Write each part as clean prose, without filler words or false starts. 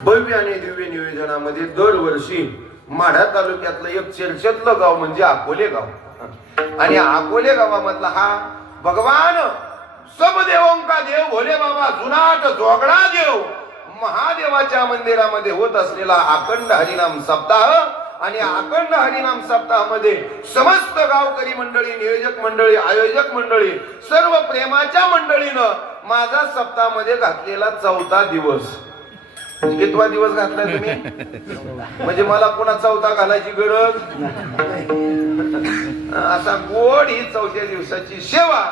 भव्य आणि दिव्य नियोजनामध्ये दरवर्षी माढा तालुक्यातलं एक चर्चेतलं गाव म्हणजे अकोले गाव आणि अकोले गावामधला हा भगवान सब देवों का देव भोले बाबा जुनाट जोगडा देव महादेवाच्या मंदिरामध्ये होत असलेला अखंड हरिनाम सप्ताह आणि अखंड हरिनाम सप्ताहामध्ये समस्त गावकरी मंडळी, नियोजक मंडळी, आयोजक मंडळी, सर्व प्रेमाच्या मंडळीनं माझा सप्ताहामध्ये घातलेला 4था दिवस. कितवा दिवस घातलाय तुम्ही? म्हणजे मला पुन्हा 4था घालायची गरज. असा गोड ही 4थ्या दिवसाची सेवा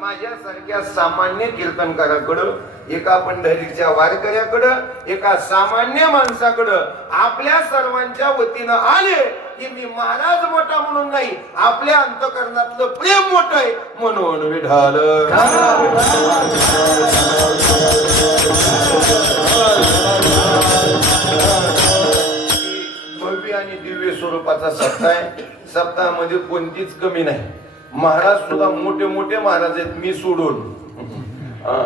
माझ्यासारख्या सामान्य कीर्तनकाराकडं, एका पंढरीच्या वारकऱ्याकडं, एका सामान्य माणसाकडं आपल्या सर्वांच्या वतीनं आले की मी महाराज मोठा म्हणून नाही, आपल्या अंतकरणातलं प्रेम मोठं आहे म्हणून विठाल. भव्य आणि दिव्य स्वरूपाचा सप्ताह आहे. सप्ताहामध्ये कोणतीच कमी नाही. महाराज सुद्धा मोठे मोठे महाराज आहेत, मी सोडून.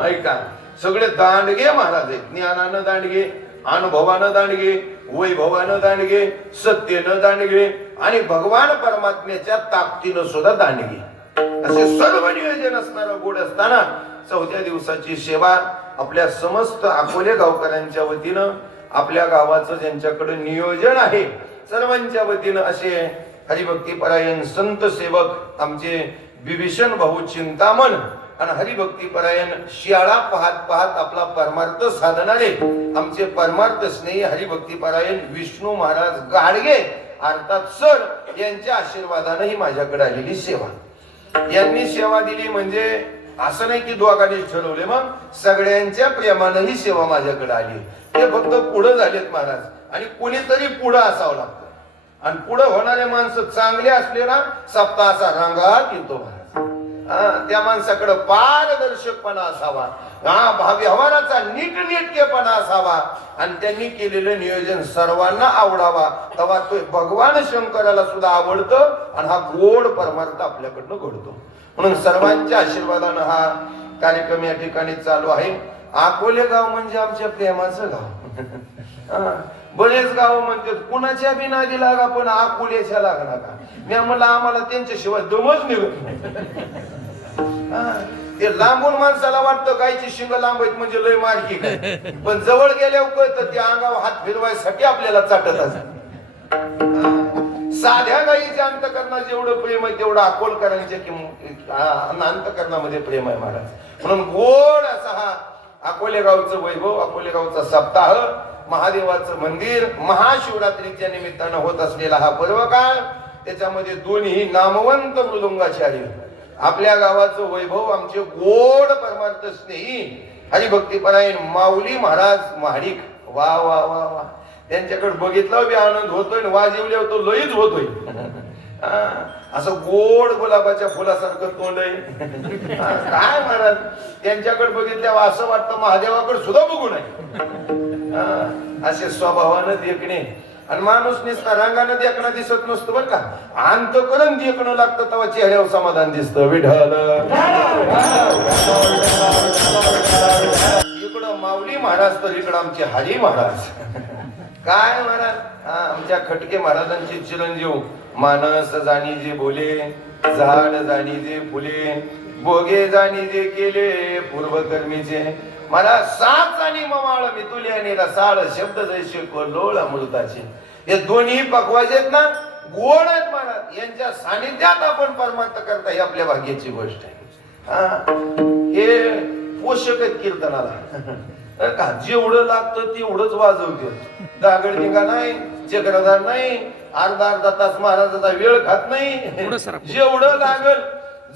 ऐका, सगळे दांडगे महाराज आहेत. ज्ञानानं दांडगे, अनुभवानं दांडगे, वैभवानं दांडगे, सत्तेनं दांडगे आणि भगवान परमात्म्याच्या ताकदीनं सुद्धा दांडगे. असे सर्व नियोजन असणारा गोड असताना 4थ्या दिवसाची सेवा आपल्या समस्त अकोले गावकऱ्यांच्या वतीनं, आपल्या गावाचं ज्यांच्याकडे नियोजन आहे सर्वांच्या वतीनं असे हरिभक्ती परायण संत सेवक आमचे विभीषण भाऊ चिंतामण आणि हरिभक्ती परायण शियाळा पाहत पाहत आपला परमार्थ साधणारे आमचे परमार्थ स्नेही हरिभक्ती परायण विष्णू महाराज गाडगे अर्थात सर यांच्या आशीर्वादाने ही माझ्याकडे आलेली सेवा. यांनी सेवा दिली म्हणजे असं नाही की दोघांनी ठरवले, मग सगळ्यांच्या प्रेमानं ही सेवा माझ्याकडे आली. ते फक्त पुढे झालेत महाराज आणि कोणीतरी पुढे असावं लागतं आणि पुढे होणारे माणसं चांगले असले ना सप्ताहाचा रंगात येतो महाराज. त्या माणसाकडे पारदर्शकपणा असावा, व्यवहाराचा नीटनेटकेपणा असावा आणि त्यांनी केलेलं नियोजन सर्वांना आवडावा. तेव्हा तो भगवान शंकराला सुद्धा आवडतं आणि हा गोड परमार्थ आपल्याकडनं घडतो. म्हणून सर्वांच्या आशीर्वादानं हा कार्यक्रम या ठिकाणी चालू आहे. अकोले गाव म्हणजे आमच्या प्रेमाचं गाव. बरेच गाव म्हणतात कुणाच्या बी नादी लागा पण अकोल्याच्या लागणार का. मी म्हणलं आम्हाला त्यांच्याशिवाय दमच निघत नाही. ते लांबून माणसाला वाटतं गायची शिंग लांब आहेत म्हणजे लय मार्गी काय, पण जवळ गेल्यावर कळतं ते अंगावर हात फिरवायसाठी आपल्याला चाटत असत. साध्या गायीच्या अंतकरणात जेवढं प्रेम आहे तेवढं अकोलकरांच्या अंतकरणामध्ये प्रेम आहे महाराज. म्हणून गोड असा हा अकोले गावचं वैभव, अकोले गावचा सप्ताह, महादेवाचं मंदिर, महाशिवरात्रीच्या निमित्तानं होत असलेला हा पर्व काळ, त्याच्यामध्ये दोन्ही नामवंत मृदुंगाचार्य, आपल्या गावाचं वैभव, आमचे गोड परमार्थ स्नेही हरिभक्ती परायण माऊली महाराज महाडिक. वा वा वा वा, त्यांच्याकडे बघितलं बी आनंद होतोय, वाजवल्यावर तो लईच होतोय. असं गोड गुलाबाच्या फुलासारखं तोंड आहे. काय महाराज, त्यांच्याकडे बघितल्यावर असं वाटतं महादेवाकडे सुद्धा बघू नये. असे स्वभावानं देखणे आणि माणूस नुसता रंगानं देखणं दिसत नसतं बरं का, अंतकरण देखणं लागतं तेव्हा चेहऱ्यावर समाधान दिसतं. विठ्ठल. इकडं माऊली महाराज तर इकडं आमचे हरी महाराज. काय महाराज, आमच्या खटके महाराजांचे चिरंजीव, मानस जाणी जे बोले, झाड जाणी जे फुले, भोगे जाणी जे केले पूर्वकर्मीचे, मला साच आणि मवाळ मितुले आणि रसाळ शब्द जैसे लोळ अमृताचे. हे दोन्ही पकवायचे आहेत ना, गोड आहेत महाराज. यांच्या सानिध्यात आपण परमार्थ करता ही आपल्या भाग्याची गोष्ट आहे. हे पोषक आहेत कीर्तनाला का, जेवढं लागतं तेवढंच वाजवते. दागड दिंगा नाही, चक्रधार नाही, अर्धा अर्धा तास महाराजाचा वेळ खात नाही. जेवढं लागल,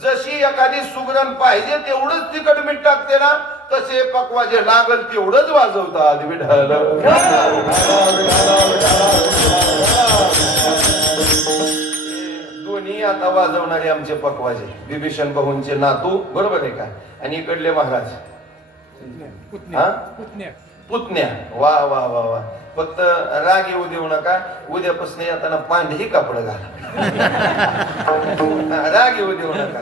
जशी एखादी सुगरण पाहिजे तेवढंच तिखट मीठ टाकते ना, तसे पकवाजे लागल तेवढंच वाजवतात. विठ्ठल. दोन्ही आता वाजवणारे आमचे पकवाजे विभीषण भाऊंचे नातू, बरोबर आहे का, आणि इकडले महाराज पुतण्या. वा वा वा वा, फक्त राग येऊ देऊ नका, उद्यापासून येताना पांढरी कापड घाला. राग येऊ देऊ नका.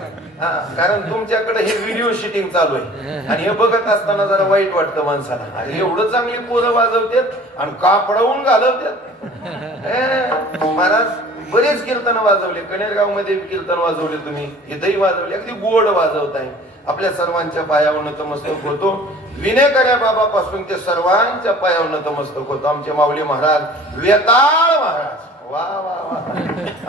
कारण तुमच्याकडे हे व्हिडिओ शूटिंग चालू आहे आणि हे बघत असताना जरा वाईट वाटतं माणसाला. अरे एवढं चांगली पोरं वाजवतात आणि कापडावून घालवतात. महाराज बरेच कीर्तन वाजवले, कनेरगाव मध्ये कीर्तन वाजवले, तुम्ही इथंही वाजवले, अगदी गोड वाजवताय. आपल्या सर्वांच्या पायावर नतमस्तक होतो. विनेकऱ्या बाबापासून ते सर्वांच्या पायावर नतमस्तक होतो. आमचे माऊली महाराज, वेताळ महाराज, वा वा वा.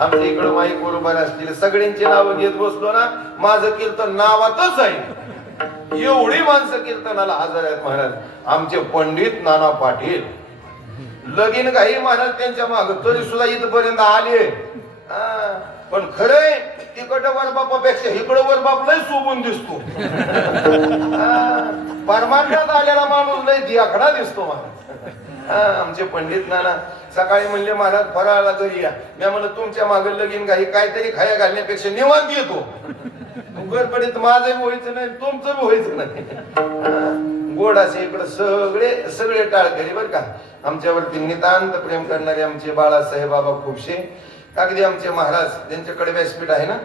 आमच्या इकडं माईक बरोबर असतील, सगळ्यांची नावं घेत बसलो ना, माझं कीर्तन नावातच आहे. एवढी माणसं कीर्तनाला हजर आहेत महाराज. आमचे पंडित नाना पाटील, लगीन काही महाराज त्यांच्या माग, तरी सुद्धा इथपर्यंत आले. पण खरंय तिकडं वर बापापेक्षा इकडं वर बाप लय सोबून दिसतो. परमानंदात आलेला माणूस लय दियाकडा दिसतो महाराज. आमचे पंडित नाना सकाळी म्हणले महाराज फराळाला घरी या. मी म्हणलं तुमच्या मागे लगीन काही काहीतरी खाया घालण्यापेक्षा निवांत येतो. गडबडीत माझंही व्हायचं नाही, तुमचं व्हायचं नाही. गोड असे इकडे सगळे टाळकरी बर का. आमच्यावरती नितांत प्रेम करणारे आमचे बाळासाहेब बाबा खुपशे, अगदी आमचे महाराज, त्यांच्याकडे व्यासपीठ आहे ना,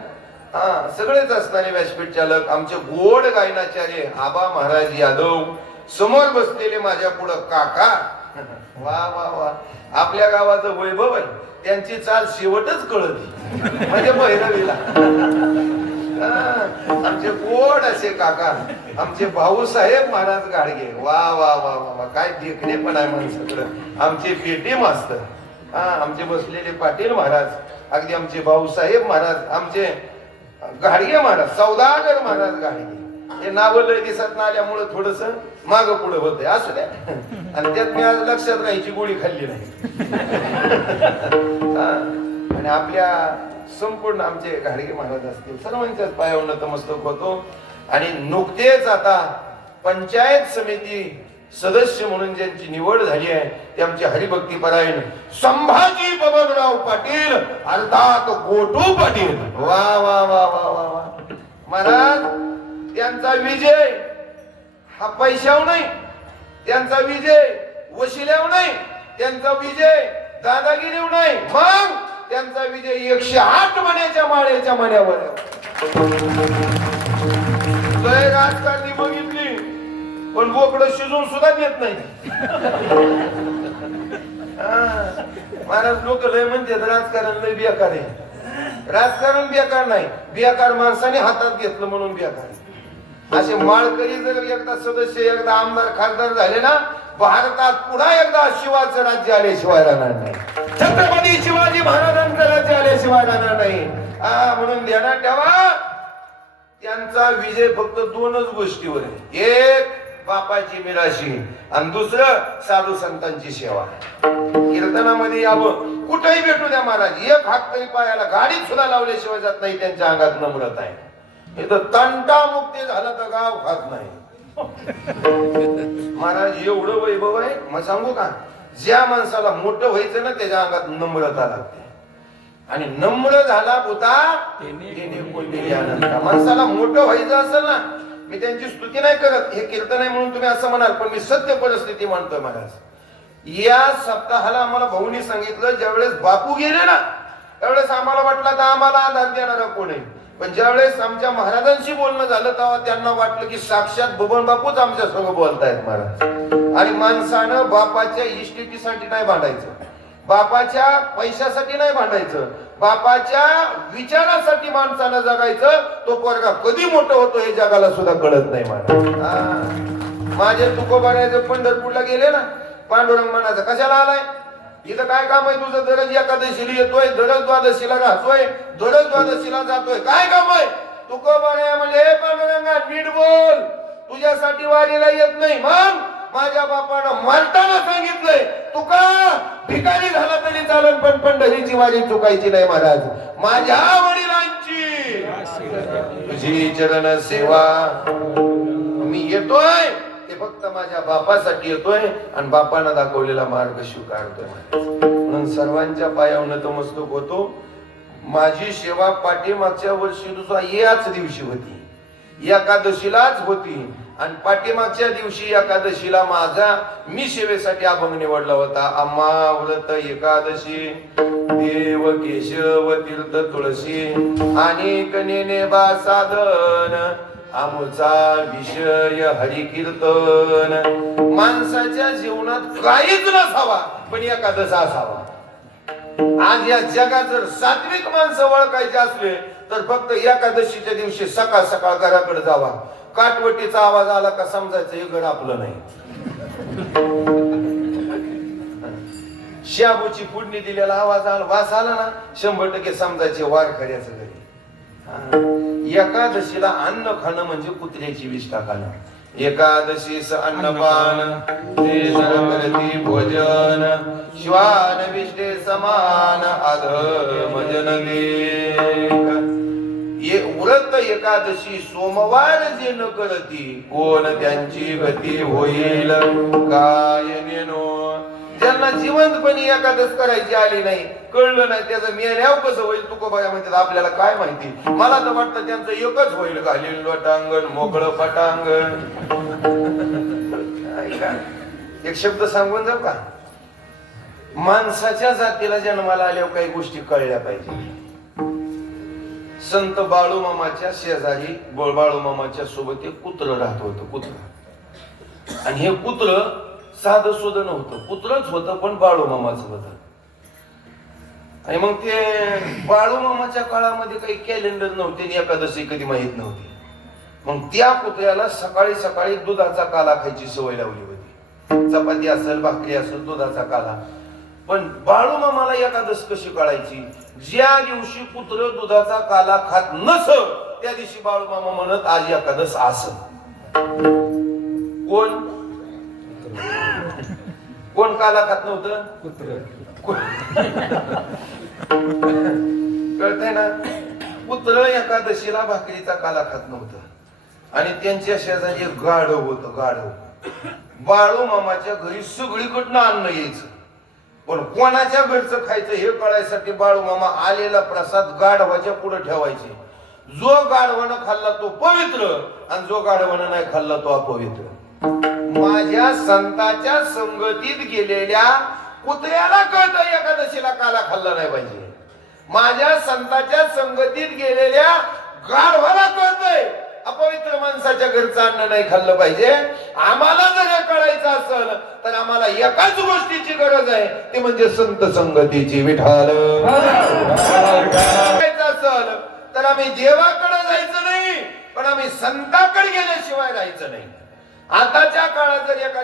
सगळेच असणारे व्यासपीठ चालक, आमचे गोड गायनाचार्य आबा महाराज यादव, समोर बसलेले माझ्या पुढं काका, वा वा वा. आपल्या गावाचं वैभव आहे, त्यांची चाल शेवटच कळत म्हणजे भैरवीला. आमचे गोड असे काका, आमचे भाऊसाहेब महाराज गाडगे, वा वा वा वा, काय देखणे पण आहे माणसाकडं. आमचे पेटी मास्तर, आमचे बसलेले पाटील महाराज, अगदी आमचे भाऊसाहेब महाराज, आमचे गाडगे महाराज, सौदागर महाराज गाडगे. हे नाव लय दिसत ना आल्यामुळे थोडस माग पुढे होतंय, असू द्या. आणि त्यात मी आज लक्षात राहायची गोळी खाल्ली नाही. आणि आपल्या संपूर्ण आमचे घाडगे महाराज असतील, सर्वांच्याच पायावर नतमस्तक होतो. आणि नुकतेच आता पंचायत समिती सदस्य म्हणून ज्यांची निवड झाली आहे ते आमचे हरिभक्तीपरायण संभाजी बबनराव पाटील, अर्थात गोटू पाटील. वा वा वा वा वा वा. महाराज त्यांचा विजय हा पैशावर नाही, त्यांचा विजय वशिल्यावर नाही, त्यांचा विजय दादागिरीवर नाही, मग त्यांचा विजय 108 मण्याच्या माळेच्या मण्यावर. लय राजकारणी बघितली पण बोकडं शिजून सुद्धा देत नाही. महाराज लोक लय म्हणतात राजकारण लय बेकार आहे. राजकारण बेकार नाही, बेकार माणसाने हातात घेतलं म्हणून बेकार. असे माळकरी जर एकदा सदस्य, एकदा आमदार खासदार झाले ना, भारतात पुन्हा एकदा शिवाचं राज्य आल्याशिवाय राहणार नाही, छत्रपती शिवाजी महाराजांचं राज्य आल्याशिवाय राहणार नाही. म्हणून ध्यानात ठेवा, त्यांचा विजय फक्त 2च गोष्टीवर आहे. एक बापाची मिराशी आणि दुसरं साधू संतांची सेवा. कीर्तनामध्ये यावं, कुठेही भेटू द्या महाराज, एक हात तरी पायाला गाडीत सुद्धा लावल्याशिवाय जात नाही. त्यांच्या अंगात नम्रता आहे. इथं तंटा मुक्ती झाला तर गाव खात नाही. महाराज एवढं वैभव आहे. मग सांगू का, ज्या माणसाला मोठं व्हायचं ना त्याच्या अंगात नम्रता लागते. आणि नम्र झाला पुता माणसाला मोठं व्हायचं असेल ना, मी त्यांची स्तुती नाही करत, हे कीर्तन आहे म्हणून तुम्ही असं म्हणाल, पण मी सत्य परिस्थिती म्हणतोय महाराज. या सप्ताहाला आम्हाला भाऊनी सांगितलं, ज्यावेळेस बापू गेले ना त्यावेळेस आम्हाला वाटलं तर आम्हाला आधार देणारा कोण आहे. पण ज्यावेळेस आमच्या महाराजांशी बोलणं झालं तेव्हा त्यांना वाटलं की साक्षात बबन बापूच आमच्या संग बोलतायत महाराज. आणि माणसानं बापाच्या इष्टिकीसाठी नाही भांडायचं, बापाच्या पैशासाठी नाही भांडायचं, बापाच्या विचारासाठी माणसानं जगायचं. तो पोरगा कधी मोठं होतो हे जगाला सुद्धा कळत नाही महाराज. माझे तुकोबाराचे पंढरपूरला गेले ना, पांडुरंग म्हणायचं कशाला आलाय, इथं काय काम आहे तुझं, दररोज एकादशीला येतोय, दररोज द्वादशीला राहतोय, दररोज द्वादशीला जातोय, काय काम आहे. तुकोबाराया म्हणजे पांडुरंगा नीट बोल, तुझ्यासाठी वारीला येत नाही. मग माझ्या बापानं मारताना सांगितलंय, तुका भिकारी झाला तरी चालन पण पंढरीची वारी चुकायची नाही महाराज. माझ्या वडिलांची तुझी चरण सेवा मी येतोय ते फक्त माझ्या बापासाठी येतोय आणि बापानं दाखवलेला मार्ग स्वीकारतोय. म्हणून सर्वांच्या पायावर नतमस्तक होतो. माझी सेवा पाठीमागच्या वर्षी तुझा याच दिवशी होती, एकादशीलाच होती. आणि पाठीमागच्या दिवशी एकादशीला मी सेवेसाठी अभंग निवडला होता. अम्मा व्रत एकादशी देव केशव तीर्थ तुळशी अनेक नेने बा साधन आमुचा विषय हरिकीर्तन. माणसाच्या जीवनात काहीच नसावा पण एकादश असावा. आज या जगात जर सात्विक माणसं ओळखायचे असले तर फक्त एकादशीच्या दिवशी सकाळ सकाळ घराकडे जावा. काटवटीचा आवाज आला का समजायचं हे घर आपलं नाही. शाबूची फोडणी दिलेला आवाज आला वास आला ना 100% समजायचे वारकऱ्याचं घरी. एकादशीला अन्न खाणं म्हणजे कुत्र्याची विष्ठा खाणं. एकादशीस अन्नपान ते नरकरती भोजन श्वान विष्ठे समान अधम जनलेख. व्रत एकादशी सोमवार जे न करती कोण त्यांची गती होईल काय नेनो. ज्यांना जिवंतपणी एकादश करायची आली नाही कळलं नाही त्याचं मेल्याव कसं होईल तुकोबाया म्हणतात आपल्याला काय माहिती. मला तर वाटतं त्यांचं एकच होईल घालील लोटांगण मोकळं पटांगण. एक शब्द सांगून जाऊ का. माणसाच्या जातीला जन्माला आल्यावर काही गोष्टी कळल्या पाहिजे. संत बाळूमामाच्या शेजारी बाळूमामाच्या सोबत एक कुत्र राहत होतं. कुत्र आणि हे कुत्र साधं सुधं नव्हतं. कुत्रच होतं पण बाळूमामाचं होतं. आणि मग ते बाळूमामाच्या काळामध्ये काही कॅलेंडर नव्हते आणि एकादशी कधी माहित नव्हती. मग त्या कुत्र्याला सकाळी सकाळी दुधाचा काला खायची सवय लावली होती. चपाती असेल भाकरी असेल दुधाचा काला. पण बाळूमामाला एकादश कशी कळायची. ज्या दिवशी कुत्र दुधाचा काला खात नसं त्या दिवशी बाळूमामा म्हणत आज एकादश असं. कोण काला खात नव्हतं. कळतंय ना. कुत्र एकादशीला भाकरीचा काला खात नव्हतं आणि त्यांच्या शेजारी एक गाढव होतं. गाढव बाळूमामाच्या घरी सगळीकडनं अन्न यायचं पण कोणाच्या घरचं खायचं हे कळायसाठी बाळूमामा आलेला प्रसाद गाढवाच्या पुढे ठेवायचे. जो गाढवानं खाल्ला तो पवित्र आणि जो गाढवानं नाही खाल्ला तो अपवित्र. माझ्या संताच्या संगतीत गेलेल्या कुत्र्याला कळतं एकादशीला काला खाल्ला नाही पाहिजे. माझ्या संताच्या संगतीत गेलेल्या गाढवाला कळतंय अपवित्र माणसाच्या घरचं अन्न नाही खाल्लं पाहिजे. आम्हाला जर हे कळायचं असेल तर आम्हाला एकाच गोष्टीची गरज आहे ते म्हणजे संत संगतीची. विठाल असेल तर आम्ही देवाकडे जायचं नाही पण आम्ही संताकडे गेल्याशिवाय राहायचं नाही. आताच्या काळात जर एखाद्या